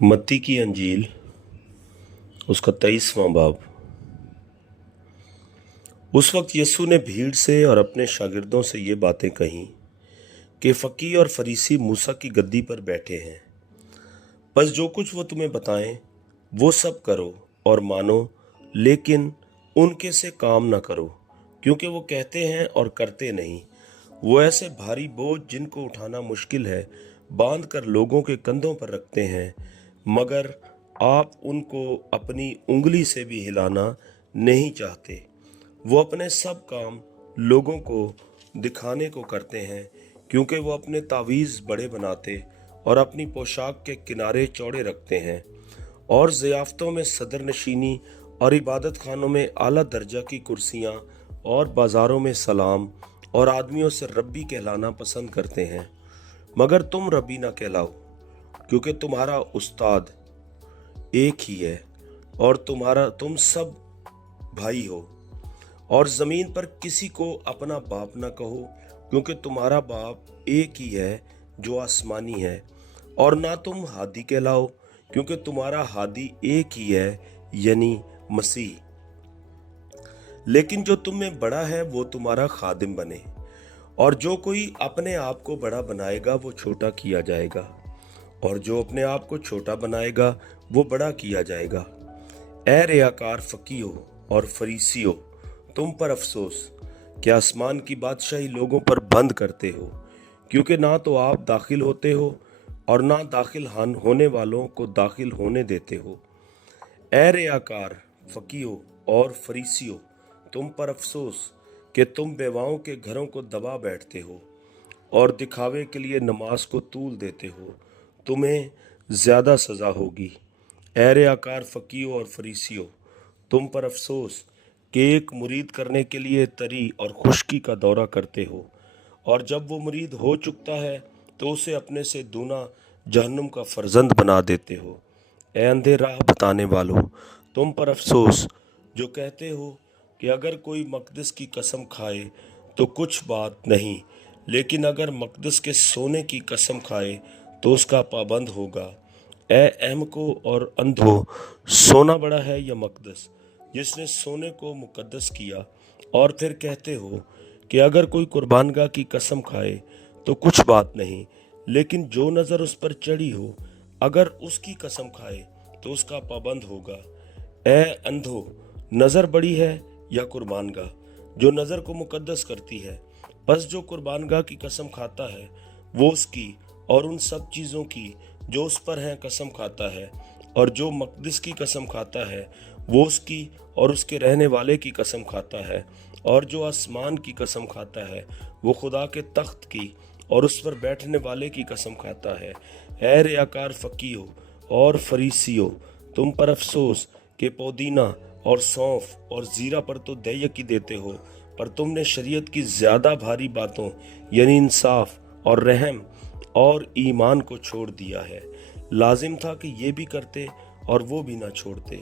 मत्ती की अंजील उसका 23वां बाब। उस वक्त यीशु ने भीड़ से और अपने शागिर्दों से ये बातें कहीं कि फकीह और फरीसी मूसा की गद्दी पर बैठे हैं। बस जो कुछ वो तुम्हें बताएं वो सब करो और मानो, लेकिन उनके से काम न करो, क्योंकि वो कहते हैं और करते नहीं। वो ऐसे भारी बोझ जिनको उठाना मुश्किल है बांध कर लोगों के कंधों पर रखते हैं, मगर आप उनको अपनी उंगली से भी हिलाना नहीं चाहते। वो अपने सब काम लोगों को दिखाने को करते हैं, क्योंकि वो अपने तावीज़ बड़े बनाते और अपनी पोशाक के किनारे चौड़े रखते हैं, और ज़ियाफ़तों में सदर नशीनी और इबादत खानों में आला दर्जा की कुर्सियाँ और बाज़ारों में सलाम और आदमियों से रब्बी कहलाना पसंद करते हैं। मगर तुम रब्बी ना कहलाओ, क्योंकि तुम्हारा उस्ताद एक ही है और तुम सब भाई हो। और ज़मीन पर किसी को अपना बाप ना कहो, क्योंकि तुम्हारा बाप एक ही है जो आसमानी है। और ना तुम हादी कहलाओ, क्योंकि तुम्हारा हादी एक ही है, यानी मसीह। लेकिन जो तुम में बड़ा है वो तुम्हारा खादिम बने, और जो कोई अपने आप को बड़ा बनाएगा वो छोटा किया जाएगा, और जो अपने आप को छोटा बनाएगा वो बड़ा किया जाएगा। ए रियाकार फकीहो और फरीसियो, तुम पर अफसोस कि आसमान की बादशाही लोगों पर बंद करते हो, क्योंकि ना तो आप दाखिल होते हो और ना दाखिल होने वालों को दाखिल होने देते हो। ए रियाकार फकीहो और फरीसियो, तुम पर अफसोस कि तुम बेवाओं के घरों को दबा बैठते हो और दिखावे के लिए नमाज को तूल देते हो। तुम्हें ज़्यादा सज़ा होगी। ए रियाकार फकीहो और फरीसियो, तुम पर अफसोस कि एक मुरीद करने के लिए तरी और खुश्की का दौरा करते हो, और जब वो मुरीद हो चुकता है तो उसे अपने से दूना जहन्नुम का फर्जंद बना देते हो। ए अंधे राह बताने वालों, तुम पर अफसोस जो कहते हो कि अगर कोई मकदस की कसम खाए तो कुछ बात नहीं, लेकिन अगर मकदस के सोने की कसम खाए तो उसका पाबंद होगा। ए अहमको और अंधो, सोना बड़ा है या मकदस, जिसने सोने को मुकद्दस किया। और फिर कहते हो कि अगर कोई कुर्बानगाह की कसम खाए तो कुछ बात नहीं, लेकिन जो नज़र उस पर चढ़ी हो अगर उसकी कसम खाए तो उसका पाबंद होगा। ए अंधो, नज़र बड़ी है या कुर्बानगाह जो नज़र को मुकद्दस करती है? बस जो कुर्बानगाह की कसम खाता है वो उसकी और उन सब चीज़ों की जो उस पर हैं कसम खाता है, और जो मकदस की कसम खाता है वो उसकी और उसके रहने वाले की कसम खाता है, और जो आसमान की कसम खाता है वो खुदा के तख्त की और उस पर बैठने वाले की कसम खाता है। ए रियाकार फकीहो और फरीसियो, तुम पर अफसोस कि पुदीना और सौंफ और जीरा पर तो देयकी देते हो, पर तुमने शरीयत की ज़्यादा भारी बातों यानी इंसाफ और रहम और ईमान को छोड़ दिया है। लाजिम था कि ये भी करते और वो भी ना छोड़ते।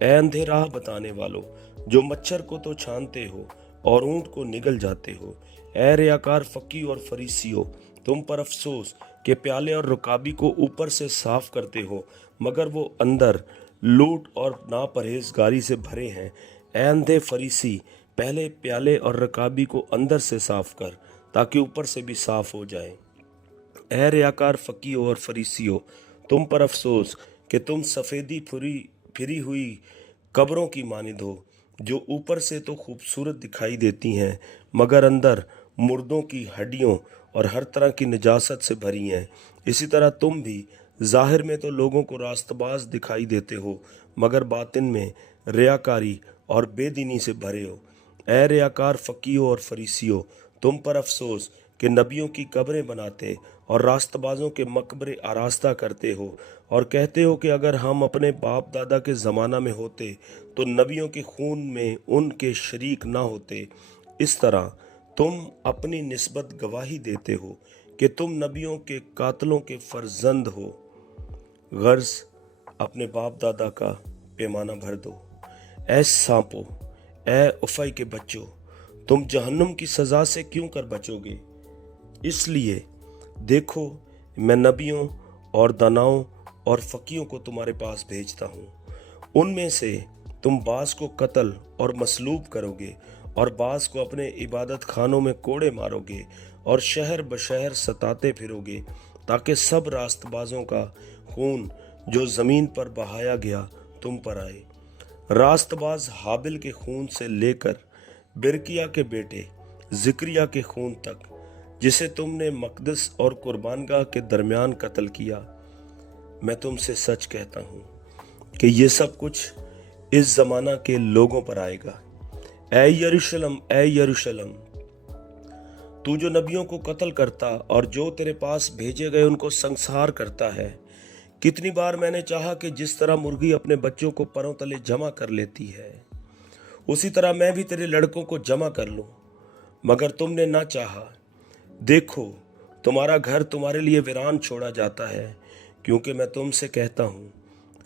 ए अंधे राह बताने वालों, जो मच्छर को तो छानते हो और ऊंट को निगल जाते हो। ए रियाकार फकी और फरीसियो, तुम पर अफसोस कि प्याले और रुकाबी को ऊपर से साफ करते हो, मगर वो अंदर लूट और नापरहेजगारी से भरे हैं। ए अंधे फरीसी, पहले प्याले और रकाबी को अंदर से साफ कर, ताकि ऊपर से भी साफ हो जाए। ए रियाकार फकीहो और फरीसियो, तुम पर अफसोस कि तुम सफ़ेदी फिरी हुई कब्रों की मानिंद हो, जो ऊपर से तो खूबसूरत दिखाई देती हैं मगर अंदर मुर्दों की हड्डियों और हर तरह की नजासत से भरी हैं। इसी तरह तुम भी ज़ाहिर में तो लोगों को रास्तबाज दिखाई देते हो, मगर बातिन में रियाकारी और बेदीनी से भरे हो। ए रियाकार फकीहो और फरीसियो, तुम पर अफसोस कि नबियों की कब्रें बनाते और रास्तबाजों के मकबरे आरास्ता करते हो, और कहते हो कि अगर हम अपने बाप दादा के ज़माना में होते तो नबियों के खून में उनके शरीक ना होते। इस तरह तुम अपनी निस्बत गवाही देते हो कि तुम नबियों के कातलों के फर्जंद हो। गर्ज अपने बाप दादा का पैमाना भर दो। ए सांपो, ए उफई के बच्चों, तुम जहन्नुम की सज़ा से क्यों कर बचोगे? इसलिए देखो, मैं नबियों और दानाओं और फकीयों को तुम्हारे पास भेजता हूँ। उनमें से तुम बास को कत्ल और मसलूब करोगे और बास को अपने इबादत खानों में कोड़े मारोगे और शहर बशहर सताते फिरोगे, ताकि सब रास्तबाजों का खून जो ज़मीन पर बहाया गया तुम पर आए। रास्तबाज हाबिल के खून से लेकर बिरकिया के बेटे जिक्रिया के खून तक, जिसे तुमने मकदस और कुर्बानगाह के दरमियान कत्ल किया। मैं तुमसे सच कहता हूँ कि ये सब कुछ इस ज़माना के लोगों पर आएगा। ऐ यरूशलेम, ऐ यरूशलेम, तू जो नबियों को कत्ल करता और जो तेरे पास भेजे गए उनको संसार करता है, कितनी बार मैंने चाहा कि जिस तरह मुर्गी अपने बच्चों को परों तले जमा कर लेती है, उसी तरह मैं भी तेरे लड़कों को जमा कर लूं, मगर तुमने ना चाहा। देखो, तुम्हारा घर तुम्हारे लिए वीरान छोड़ा जाता है, क्योंकि मैं तुमसे कहता हूँ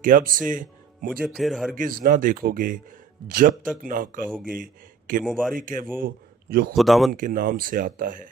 कि अब से मुझे फिर हरगिज ना देखोगे, जब तक ना कहोगे कि मुबारक है वो जो खुदावंद के नाम से आता है।